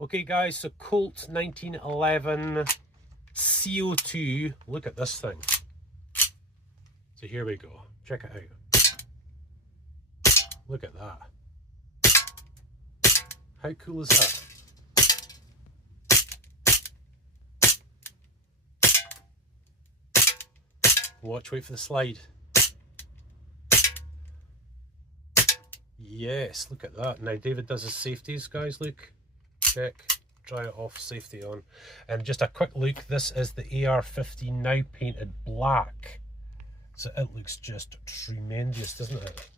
Okay guys, so Colt 1911 CO2, look at this thing. So here we go, check it out. Look at that. How cool is that? Watch, wait for the slide. Yes, look at that. Now David does his safeties, guys, look. Check, dry it off, safety on. And just a quick look, this is the AR-15 now painted black. So it looks just tremendous, doesn't it?